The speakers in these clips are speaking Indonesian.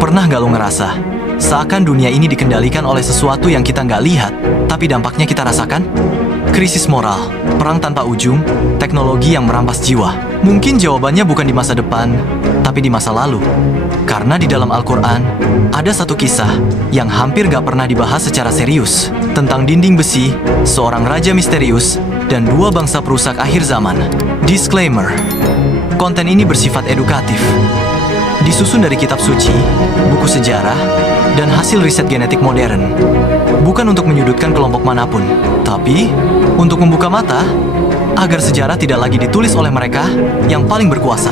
Pernah nggak lo ngerasa, seakan dunia ini dikendalikan oleh sesuatu yang kita nggak lihat, tapi dampaknya kita rasakan? Krisis moral, perang tanpa ujung, teknologi yang merampas jiwa. Mungkin jawabannya bukan di masa depan, tapi di masa lalu. Karena di dalam Al-Quran, ada satu kisah yang hampir gak pernah dibahas secara serius. Tentang dinding besi, seorang raja misterius, dan dua bangsa perusak akhir zaman. Disclaimer, konten ini bersifat edukatif. Disusun dari kitab suci, buku sejarah, dan hasil riset genetik modern. Bukan untuk menyudutkan kelompok manapun, tapi untuk membuka mata agar sejarah tidak lagi ditulis oleh mereka yang paling berkuasa.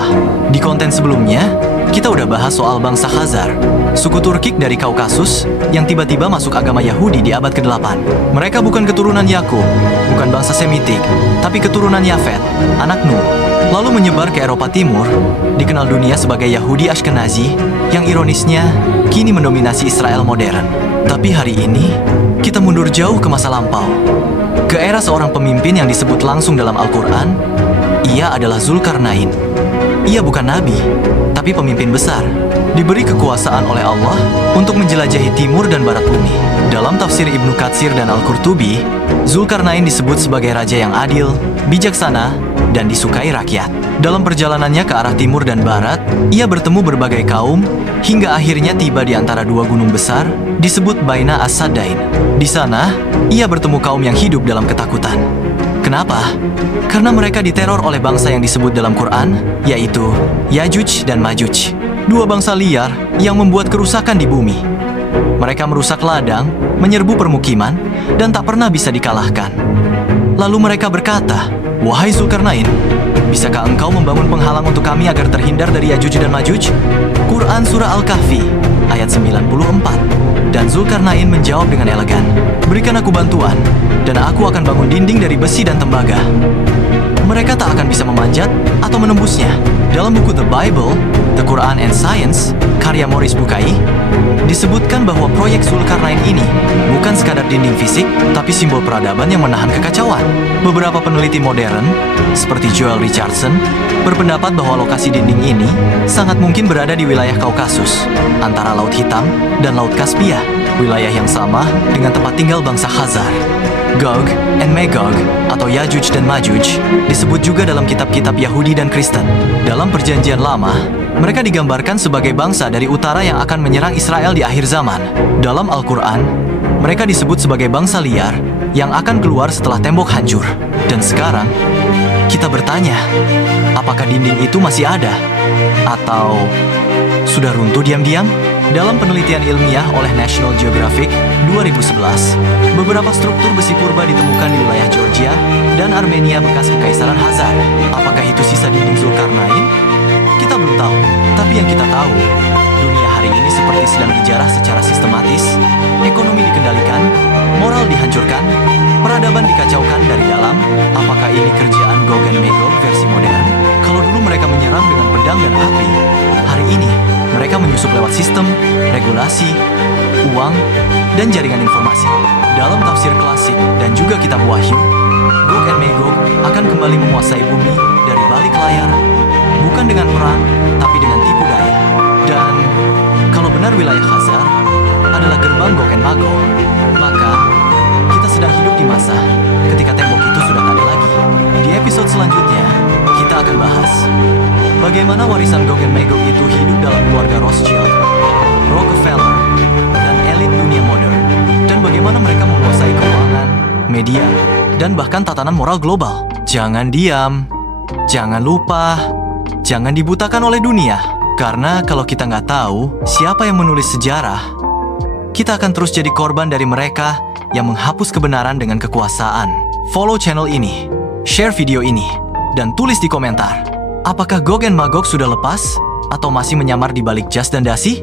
Di konten sebelumnya, kita udah bahas soal bangsa Khazar, suku Turkik dari Kaukasus yang tiba-tiba masuk agama Yahudi di abad ke-8. Mereka bukan keturunan Yakub, bukan bangsa Semitik, tapi keturunan Yafet, anak Nuh. Lalu menyebar ke Eropa Timur, dikenal dunia sebagai Yahudi Ashkenazi, yang ironisnya kini mendominasi Israel modern. Tapi hari ini, kita mundur jauh ke masa lampau. Ke era seorang pemimpin yang disebut langsung dalam Al-Quran, ia adalah Zulkarnain. Ia bukan nabi, tapi pemimpin besar, diberi kekuasaan oleh Allah untuk menjelajahi timur dan barat bumi. Dalam tafsir Ibnu Katsir dan Al-Qurtubi, Zulkarnain disebut sebagai raja yang adil, bijaksana, dan disukai rakyat. Dalam perjalanannya ke arah timur dan barat, ia bertemu berbagai kaum, hingga akhirnya tiba di antara dua gunung besar, disebut Baina As-Saddain. Di sana, ia bertemu kaum yang hidup dalam ketakutan. Kenapa? Karena mereka diteror oleh bangsa yang disebut dalam Quran, yaitu Yajuj dan Majuj. Dua bangsa liar yang membuat kerusakan di bumi. Mereka merusak ladang, menyerbu permukiman, dan tak pernah bisa dikalahkan. Lalu mereka berkata, "Wahai Zulkarnain, bisakah engkau membangun penghalang untuk kami agar terhindar dari Yajuj dan Majuj?" Quran Surah Al-Kahfi, ayat 94. Dan Zulkarnain menjawab dengan elegan, "Berikan aku bantuan, dan aku akan bangun dinding dari besi dan tembaga. Mereka tak akan bisa memanjat atau menembusnya." Dalam buku The Bible, The Quran and Science, karya Maurice Bucaille, disebutkan bahwa proyek Zulkarnain ini bukan sekadar dinding fisik, tapi simbol peradaban yang menahan kekacauan. Beberapa peneliti modern, seperti Joel Richardson, berpendapat bahwa lokasi dinding ini sangat mungkin berada di wilayah Kaukasus, antara Laut Hitam dan Laut Kaspia, wilayah yang sama dengan tempat tinggal bangsa Khazar. Gog and Magog atau Yajuj dan Majuj disebut juga dalam kitab-kitab Yahudi dan Kristen. Dalam Perjanjian Lama, mereka digambarkan sebagai bangsa dari utara yang akan menyerang Israel di akhir zaman. Dalam Al-Quran, mereka disebut sebagai bangsa liar yang akan keluar setelah tembok hancur. Dan sekarang, kita bertanya, apakah dinding itu masih ada? Atau sudah runtuh diam-diam? Dalam penelitian ilmiah oleh National Geographic 2011, beberapa struktur besi purba ditemukan di wilayah Georgia dan Armenia bekas Kekaisaran Khazar. Apakah itu sisa dinding Zulkarnain? Kita belum tahu, tapi yang kita tahu, dunia hari ini seperti sedang dijarah secara sistematis, ekonomi dikendalikan, moral dihancurkan, peradaban dikacaukan dari dalam. Apakah ini kerjaan Gog and Magog versi modern? Kalau dulu mereka menyerang dengan pedang dan api, hari ini mereka menyusup lewat sistem, regulasi, uang, dan jaringan informasi. Dalam tafsir klasik dan juga kitab Wahyu, Gog and Magog akan kembali menguasai bumi dari balik layar, bukan dengan perang, tapi dengan tipu daya. Dan kalau benar wilayah Khazar adalah gerbang Gog and Magog, maka kita sedang hidup di masa ketika tembok itu sudah tak ada lagi. Di episode selanjutnya, kita akan bahas bagaimana warisan Gog and Magog itu hidup dalam keluarga Rothschild, Rockefeller, dan elit dunia modern, dan bagaimana mereka menguasai keuangan, media, dan bahkan tatanan moral global. Jangan diam, jangan lupa, jangan dibutakan oleh dunia. Karena kalau kita nggak tahu siapa yang menulis sejarah, kita akan terus jadi korban dari mereka yang menghapus kebenaran dengan kekuasaan. Follow channel ini, share video ini, dan tulis di komentar, apakah Gog and Magog sudah lepas atau masih menyamar di balik jas dan dasi?